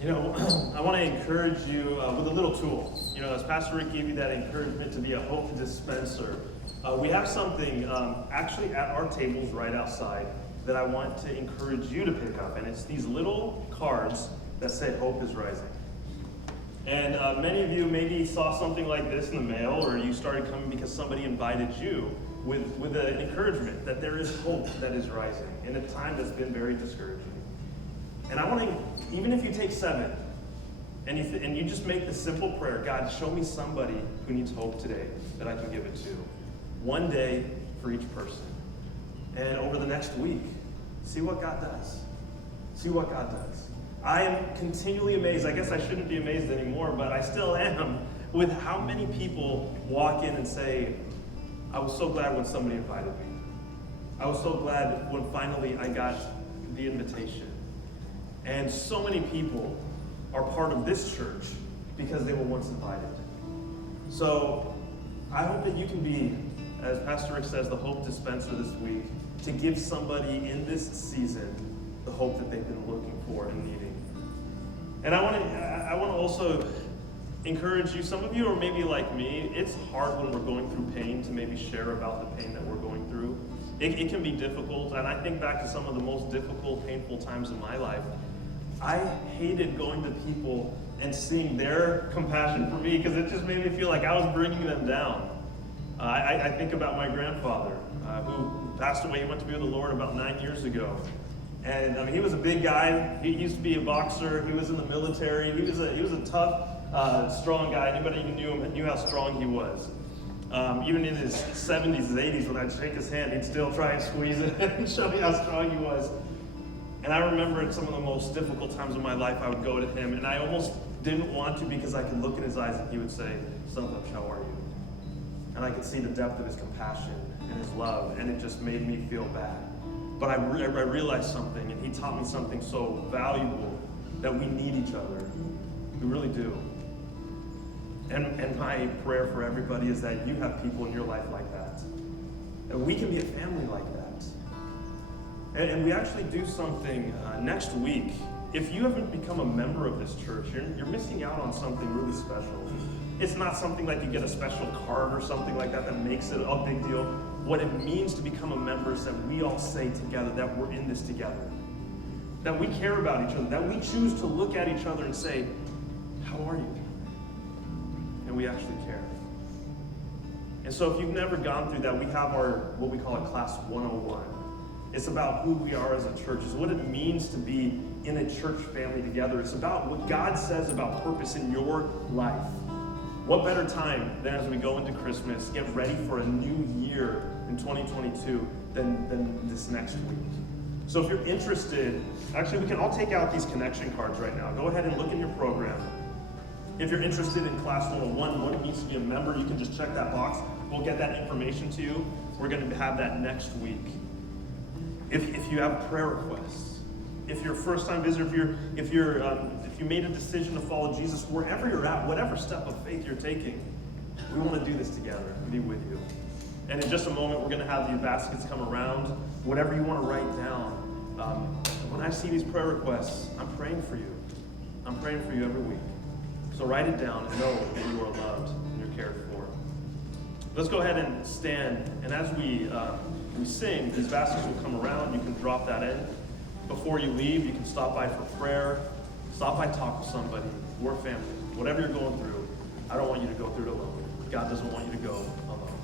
I want to encourage you with a little tool. As Pastor Rick gave you that encouragement to be a hope dispenser, we have something actually at our tables right outside that I want to encourage you to pick up. And it's these little cards that say Hope is Rising. And many of you maybe saw something like this in the mail, or you started coming because somebody invited you with an encouragement that there is hope that is rising in a time that's been very discouraging. And I want to, even if you take 7, and you just make the simple prayer, God, show me somebody who needs hope today that I can give it to. One day for each person. And over the next week, see what God does. See what God does. I am continually amazed. I guess I shouldn't be amazed anymore, but I still am with how many people walk in and say, I was so glad when somebody invited me. I was so glad when finally I got the invitation. And so many people are part of this church because they were once invited. So I hope that you can be, as Pastor Rick says, the hope dispenser this week, to give somebody in this season the hope that they've been looking for and needing. And I want to also encourage you. Some of you are maybe like me. It's hard when we're going through pain to maybe share about the pain that we're going through. It can be difficult, and I think back to some of the most difficult, painful times in my life. I hated going to people and seeing their compassion for me because it just made me feel like I was bringing them down. I think about my grandfather who passed away. He went to be with the Lord about 9 years ago. And he was a big guy. He used to be a boxer. He was in the military. He was a tough, strong guy. Anybody who knew him knew how strong he was. Even in his 70s, his 80s, when I'd shake his hand, he'd still try and squeeze it and show me how strong he was. And I remember at some of the most difficult times of my life, I would go to him, and I almost didn't want to because I could look in his eyes and he would say, "Son, how are you?" And I could see the depth of his compassion and his love, and it just made me feel bad. But I realized something, and he taught me something so valuable, that we need each other. We really do. And my prayer for everybody is that you have people in your life like that. That we can be a family like that. And we actually do something next week. If you haven't become a member of this church, you're missing out on something really special. It's not something like you get a special card or something like that that makes it a big deal. What it means to become a member is that we all say together that we're in this together. That we care about each other. That we choose to look at each other and say, "How are you?" And we actually care. And so if you've never gone through that, we have what we call a Class 101. It's about who we are as a church. It's what it means to be in a church family together. It's about what God says about purpose in your life. What better time than as we go into Christmas, get ready for a new year in 2022 than this next week. So if you're interested, actually we can all take out these connection cards right now. Go ahead and look in your program. If you're interested in Class 101, what it means to be a member, you can just check that box. We'll get that information to you. We're going to have that next week. If you have prayer requests, if you're a first-time visitor, if you made a decision to follow Jesus, wherever you're at, whatever step of faith you're taking, we want to do this together and be with you. And in just a moment, we're going to have these baskets come around. Whatever you want to write down. When I see these prayer requests, I'm praying for you. I'm praying for you every week. So write it down and know that you are loved and you're cared for. Let's go ahead and stand. And as we sing, these baskets will come around. You can drop that in. Before you leave, you can stop by for prayer. Stop by, talk to somebody. We're family. Whatever you're going through, I don't want you to go through it alone. God doesn't want you to go alone.